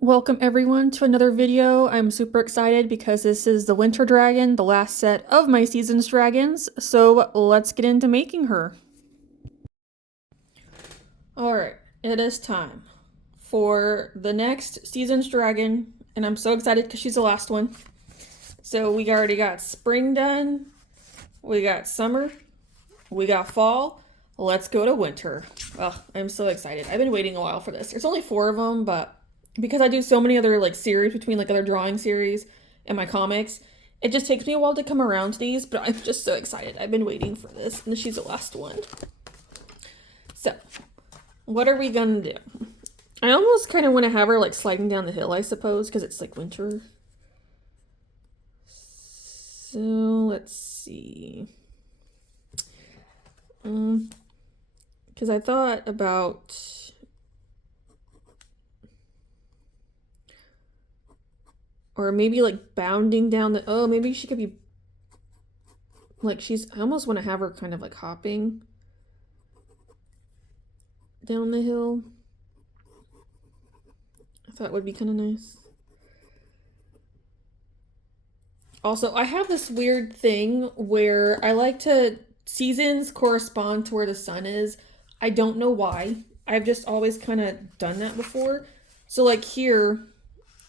Welcome everyone to another video. I'm super excited because this is the Winter Dragon, the last set of my Seasons Dragons, so let's get into making her. Alright, it is time for the next Seasons Dragon, and I'm so excited because she's the last one. So we already got spring done, we got summer, we got fall, let's go to winter. Oh, I'm so excited. I've been waiting a while for this. There's only 4 of them, but because I do so many other like series between like other drawing series and my comics, it just takes me a while to come around to these, but I'm just so excited. I've been waiting for this, and she's the last one. So, what are we gonna do? I almost kind of want to have her like sliding down the hill, I suppose, because it's like winter. So, let's see. Because I thought about or maybe like bounding down the, oh, maybe she could be like, I almost want to have her kind of like hopping down the hill. I thought would be kind of nice. Also, I have this weird thing where I like to, seasons correspond to where the sun is. I don't know why. I've just always kind of done that before. So like here,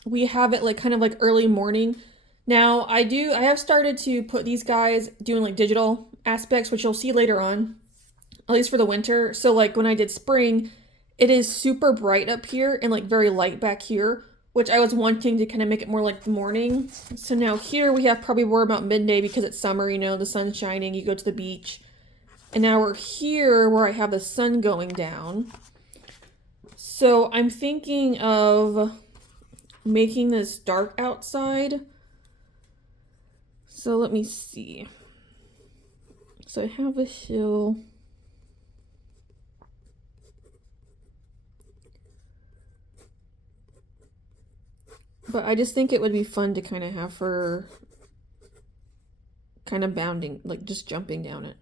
we have it like kind of like early morning. Now I have started to put these guys doing like digital aspects, which you'll see later on, at least for the winter. So like when I did spring, it is super bright up here and like very light back here, which I was wanting to kind of make it more like the morning. So now here we have probably more about midday because it's summer, you know, the sun's shining, you go to the beach. And now we're here where I have the sun going down. So I'm thinking of making this dark outside. So let me see. So I have a hill. But I just think it would be fun to kind of have her kind of bounding, like just jumping down it.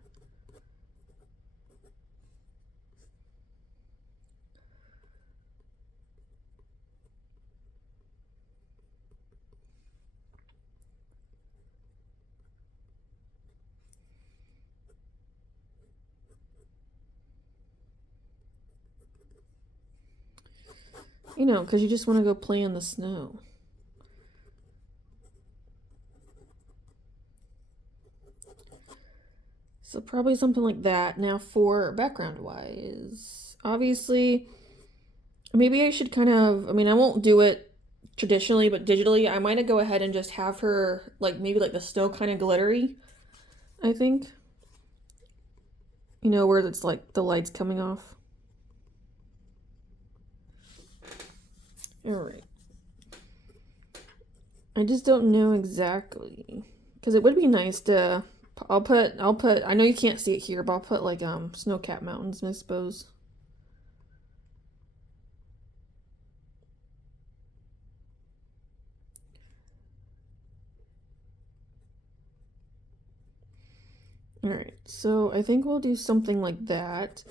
You know, because you just want to go play in the snow. So probably something like that. Now for background wise, obviously, maybe I should kind of, I mean, I won't do it traditionally, but digitally, I might go ahead and just have her, like, maybe like the snow kind of glittery, I think. You know, where it's like the lights coming off. Alright. I just don't know exactly. Because it would be nice to, I'll put, I know you can't see it here, but I'll put like, snow-capped mountains, I suppose. Alright, so I think we'll do something like that.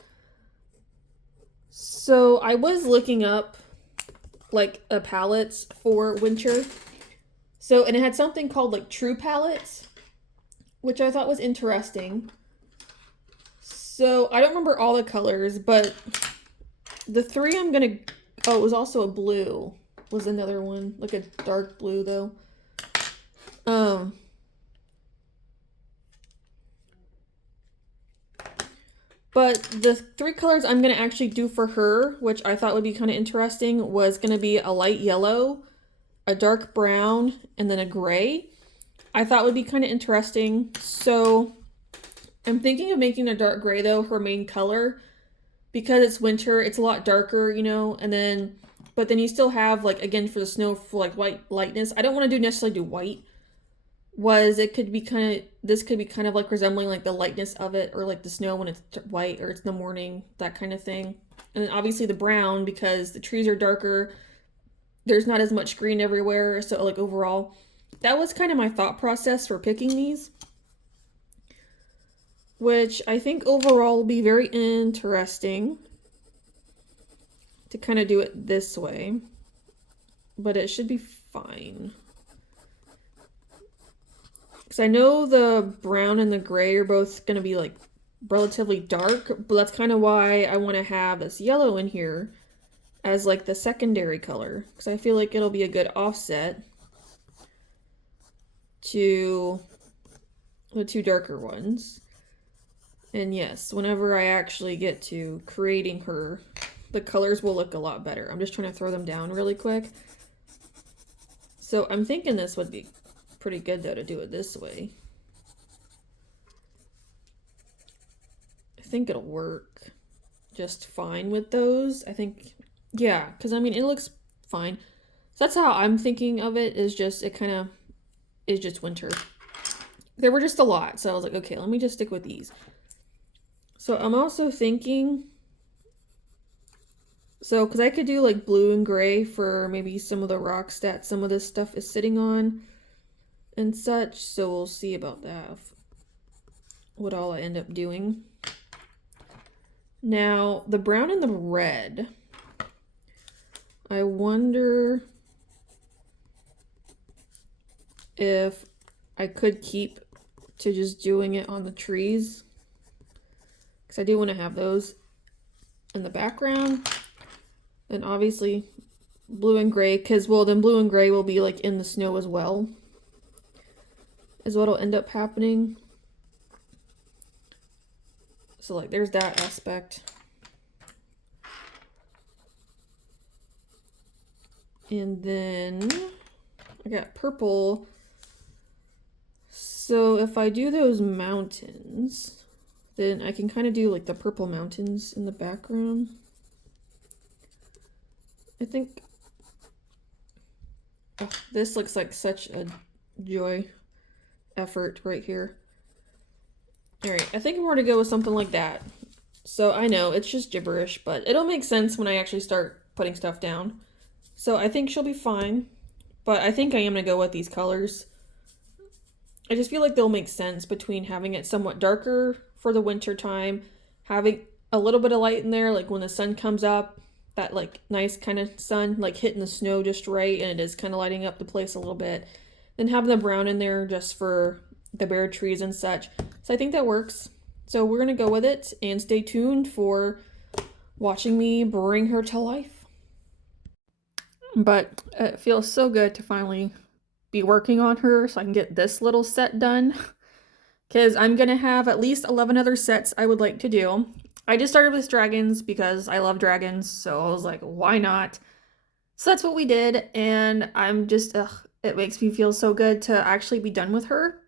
So I was looking up like palettes for winter. So, and it had something called like true palettes, which I thought was interesting. So I don't remember all the colors, but the 3 I'm gonna, oh, it was also a blue, was another one, like a dark blue though. But the 3 colors I'm going to actually do for her, which I thought would be kind of interesting, was going to be a light yellow, a dark brown, and then a gray. I thought would be kind of interesting. So I'm thinking of making a dark gray, though, her main color. Because it's winter, it's a lot darker, you know, and then, but then you still have, like, again, for the snow, for, like, white lightness. I don't want to necessarily do white. It could be kind of, this could be kind of like resembling like the lightness of it, or like the snow when it's white or it's in the morning, that kind of thing. And then obviously the brown, because the trees are darker, there's not as much green everywhere. So like overall, that was kind of my thought process for picking these, which I think overall will be very interesting to kind of do it this way. but it should be fine. Because I know the brown and the gray are both going to be like relatively dark, but that's kind of why I want to have this yellow in here as like the secondary color, because I feel like it'll be a good offset to the two darker ones. And yes, whenever I actually get to creating her, the colors will look a lot better. I'm just trying to throw them down really quick. So I'm thinking this would be pretty good though to do it this way. I think it'll work just fine with those. I think, yeah, because I mean, it looks fine. So that's how I'm thinking of it, is just, it kind of is just winter. There were just a lot, so I was like, okay, let me just stick with these. So I'm also thinking, so, because I could do like blue and gray for maybe some of the rocks that some of this stuff is sitting on and such, so we'll see about that, what all I end up doing. Now, the brown and the red, I wonder if I could keep to just doing it on the trees, because I do want to have those in the background. And obviously blue and gray, because, well, then blue and gray will be like in the snow as well, is what'll end up happening. So like there's that aspect. And then I got purple. So if I do those mountains, then I can kind of do like the purple mountains in the background. I think, oh, this looks like such a joy effort right here. All right, I think I'm going to go with something like that. So I know it's just gibberish, but it'll make sense when I actually start putting stuff down. So I think she'll be fine, but I think I am going to go with these colors. I just feel like they'll make sense between having it somewhat darker for the winter time, having a little bit of light in there, like when the sun comes up, that like nice kind of sun, like hitting the snow just right, and it is kind of lighting up the place a little bit. Then having the brown in there just for the bare trees and such. So I think that works. So we're going to go with it, and stay tuned for watching me bring her to life. But it feels so good to finally be working on her so I can get this little set done, because I'm going to have at least 11 other sets I would like to do. I just started with dragons because I love dragons, so I was like, why not? So that's what we did, and I'm just, it makes me feel so good to actually be done with her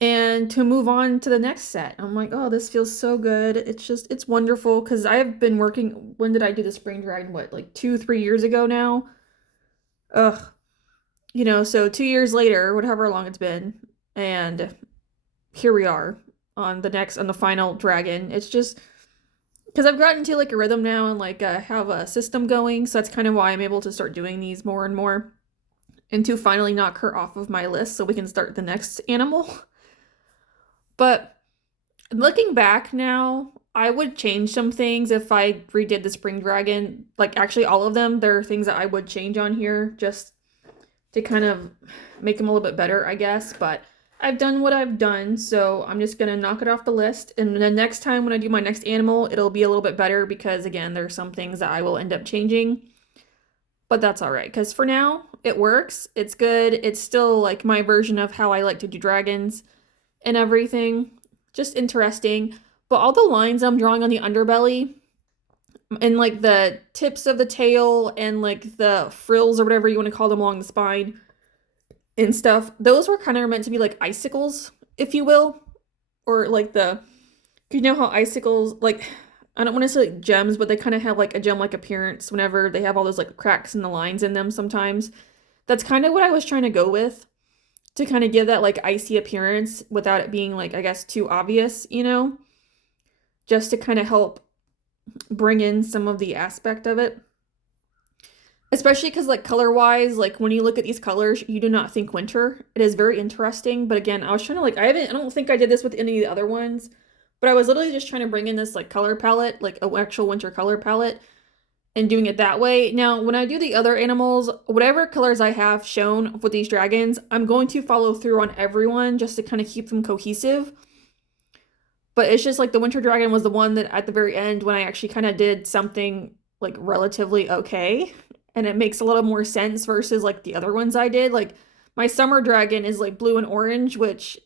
and to move on to the next set. I'm like, oh, this feels so good. It's just, it's wonderful, because I've been working, when did I do the spring dragon? What, like 2-3 years ago now? You know, so 2 years later, whatever long it's been, and here we are on the final dragon. It's just because I've gotten into like a rhythm now and like have a system going, so that's kind of why I'm able to start doing these more and more, and to finally knock her off of my list so we can start the next animal. But looking back now, I would change some things if I redid the spring dragon. Like actually all of them, there are things that I would change on here just to kind of make them a little bit better, I guess. But I've done what I've done, so I'm just gonna knock it off the list. And the next time when I do my next animal, it'll be a little bit better, because again, there's some things that I will end up changing. But that's all right, because for now, it works. It's good. It's still like my version of how I like to do dragons and everything. Just interesting. But all the lines I'm drawing on the underbelly and like the tips of the tail and like the frills or whatever you want to call them along the spine and stuff, those were kind of meant to be like icicles, if you will. Or like you know how icicles, like, I don't want to say like gems, but they kind of have like a gem-like appearance whenever they have all those like cracks in the lines in them sometimes. That's kind of what I was trying to go with, to kind of give that like icy appearance without it being like, I guess, too obvious, you know? Just to kind of help bring in some of the aspect of it. Especially because like color-wise, like when you look at these colors, you do not think winter. It is very interesting, but again, I was trying to like, I don't think I did this with any of the other ones, but I was literally just trying to bring in this like color palette, like an actual winter color palette, and doing it that way. Now, when I do the other animals, whatever colors I have shown with these dragons, I'm going to follow through on everyone just to kind of keep them cohesive. But it's just like the winter dragon was the one that at the very end when I actually kind of did something like relatively okay. And it makes a little more sense versus like the other ones I did. Like my summer dragon is like blue and orange, which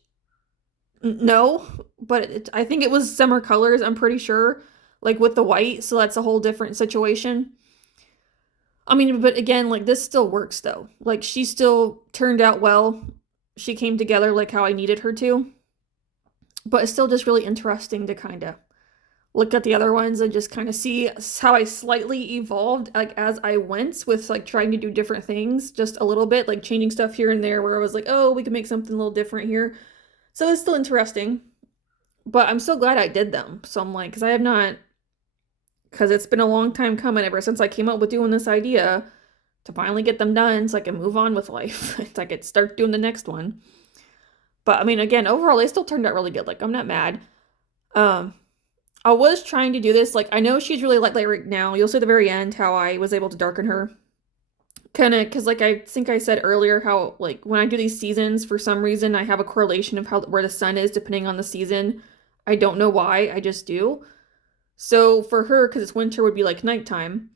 no, but I think it was summer colors, I'm pretty sure, like with the white. So that's a whole different situation. I mean, but again, like this still works though. Like she still turned out well. She came together like how I needed her to. But it's still just really interesting to kind of look at the other ones and just kind of see how I slightly evolved like as I went with like trying to do different things just a little bit, like changing stuff here and there where I was like, oh, we can make something a little different here. So it's still interesting. But I'm so glad I did them. So I'm like, because I have not, because it's been a long time coming ever since I came up with doing this idea to finally get them done so I can move on with life. So I could start doing the next one. But I mean, again, overall, they still turned out really good. Like, I'm not mad. Um, I was trying to do this. Like, I know she's really light right now. You'll see at the very end how I was able to darken her. Kind of, because like I think I said earlier, how like when I do these seasons, for some reason, I have a correlation of how where the sun is depending on the season. I don't know why, I just do. So for her, because it's winter, would be like nighttime.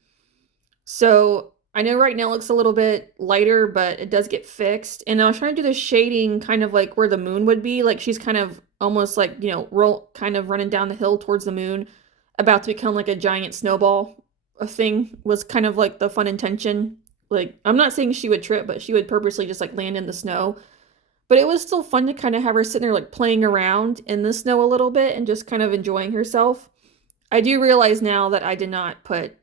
So I know right now it looks a little bit lighter, but it does get fixed. And I was trying to do the shading kind of like where the moon would be. Like she's kind of almost like, kind of running down the hill towards the moon, about to become like a giant snowball. A thing was kind of like the fun intention. Like, I'm not saying she would trip, but she would purposely just like land in the snow. But it was still fun to kind of have her sitting there like playing around in the snow a little bit and just kind of enjoying herself. I do realize now that I did not put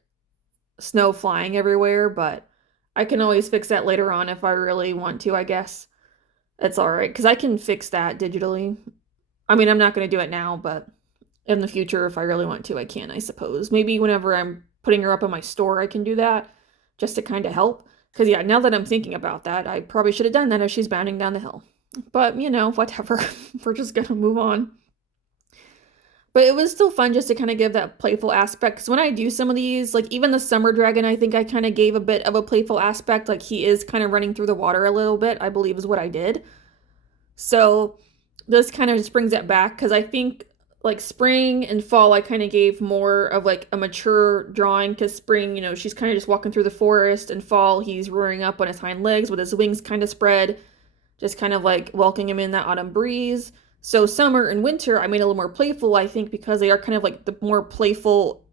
snow flying everywhere, but I can always fix that later on if I really want to, I guess. It's all right, because I can fix that digitally. I mean, I'm not going to do it now, but in the future, if I really want to, I can, I suppose. Maybe whenever I'm putting her up in my store, I can do that just to kind of help. Because, yeah, now that I'm thinking about that, I probably should have done that as she's bounding down the hill. But, whatever. We're just going to move on. But it was still fun just to kind of give that playful aspect. Because when I do some of these, like even the summer dragon, I think I kind of gave a bit of a playful aspect. Like he is kind of running through the water a little bit, I believe is what I did. So this kind of just brings it back because I think like spring and fall, I kind of gave more of like a mature drawing. Because spring, she's kind of just walking through the forest, and fall, he's rearing up on his hind legs with his wings kind of spread, just kind of like welcoming him in that autumn breeze. So summer and winter, I made a little more playful, I think, because they are kind of like the more playful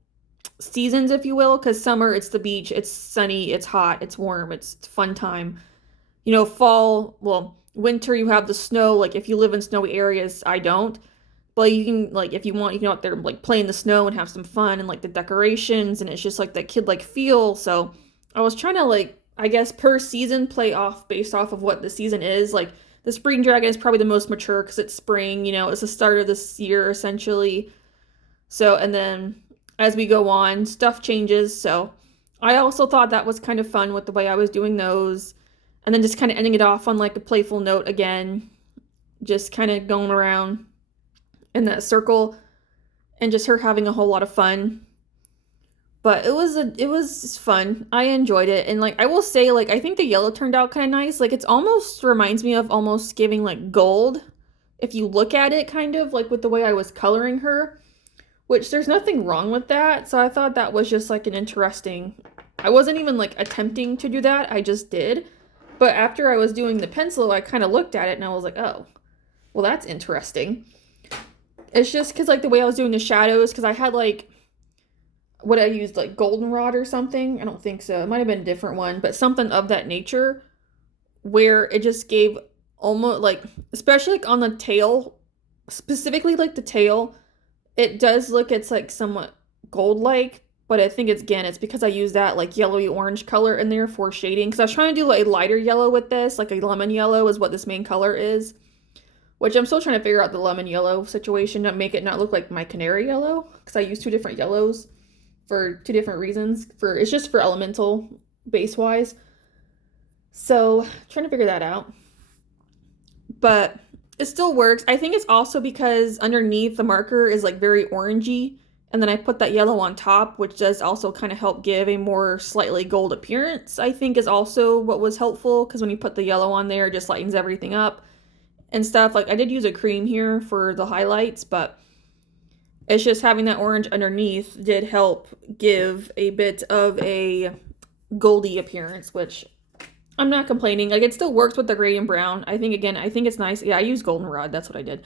seasons, if you will. Because summer, it's the beach, it's sunny, it's hot, it's warm, it's fun time. Fall, well, winter, you have the snow. Like if you live in snowy areas, I don't. But you can, like, if you want, you can go out there like play in the snow and have some fun and like the decorations, and it's just like that kid like feel. So I was trying to like, I guess per season play off based off of what the season is. Like the spring dragon is probably the most mature because it's spring, it's the start of this year essentially. So, and then as we go on, stuff changes. So I also thought that was kind of fun with the way I was doing those. And then just kind of ending it off on like a playful note again, just kind of going around in that circle and just her having a whole lot of fun. But it was fun. I enjoyed it. And like I will say, like I think the yellow turned out kind of nice. Like it's almost reminds me of almost giving like gold if you look at it, kind of like with the way I was coloring her, which there's nothing wrong with that. So I thought that was just like an interesting, I wasn't even like attempting to do that, I just did. But after I was doing the pencil, I kind of looked at it and I was like, oh, well, that's interesting. It's just because like the way I was doing the shadows, because I had like what I used, like goldenrod or something. I don't think so. It might have been a different one, but something of that nature, where it just gave almost like, especially like on the tail, specifically like the tail, it does look, it's like somewhat gold-like, but I think it's because I used that like yellowy orange color in there for shading. Because I was trying to do like a lighter yellow with this, like a lemon yellow is what this main color is. Which I'm still trying to figure out the lemon yellow situation to make it not look like my canary yellow. Because I use two different yellows for two different reasons. It's just for elemental base wise. So trying to figure that out. But it still works. I think it's also because underneath the marker is like very orangey. And then I put that yellow on top, which does also kind of help give a more slightly gold appearance, I think is also what was helpful, because when you put the yellow on there, it just lightens everything up and stuff. Like, I did use a cream here for the highlights, but it's just having that orange underneath did help give a bit of a goldy appearance, which I'm not complaining. Like, it still works with the gray and brown. I think, again, I think it's nice. Yeah, I used goldenrod. That's what I did.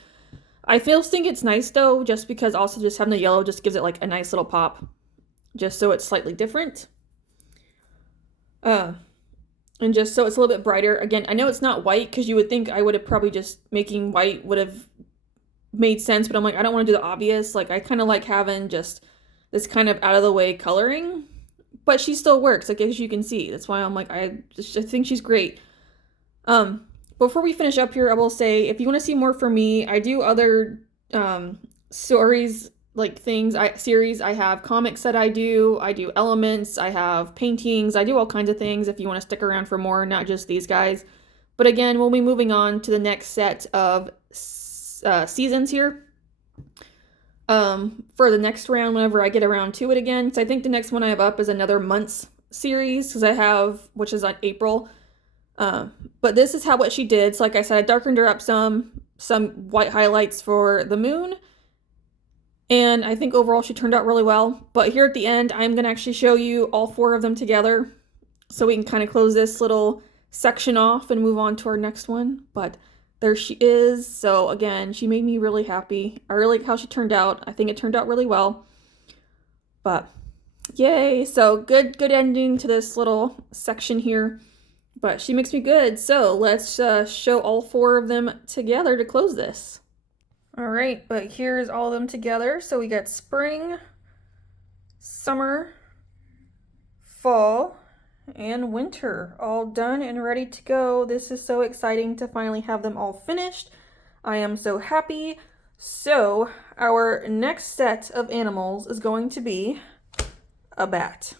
I still think it's nice, though, just because also just having the yellow just gives it, like, a nice little pop. Just so it's slightly different. And just so it's a little bit brighter. Again, I know it's not white, because you would think I would have probably just making white would have made sense, but I'm like, I don't want to do the obvious. Like, I kind of like having just this kind of out-of-the-way coloring. But she still works, like, as you can see. That's why I'm like, I think she's great. Before we finish up here, I will say, if you want to see more from me, I do other stories, like series. I have comics that I do elements, I have paintings, I do all kinds of things if you want to stick around for more, not just these guys. But again, we'll be moving on to the next set of seasons here. For the next round, whenever I get around to it again. So I think the next one I have up is another months series, because I have, which is on April. But this is what she did. So like I said, I darkened her up some white highlights for the moon. And I think overall she turned out really well. But here at the end, I'm going to actually show you all 4 of them together, so we can kind of close this little section off and move on to our next one. But there she is. So again, she made me really happy. I really like how she turned out. I think it turned out really well. But yay. So good ending to this little section here. But she makes me good. So let's show all 4 of them together to close this. All right, but here's all of them together. So we got spring, summer, fall, and winter all done and ready to go. This is so exciting to finally have them all finished. I am so happy. So our next set of animals is going to be a bat.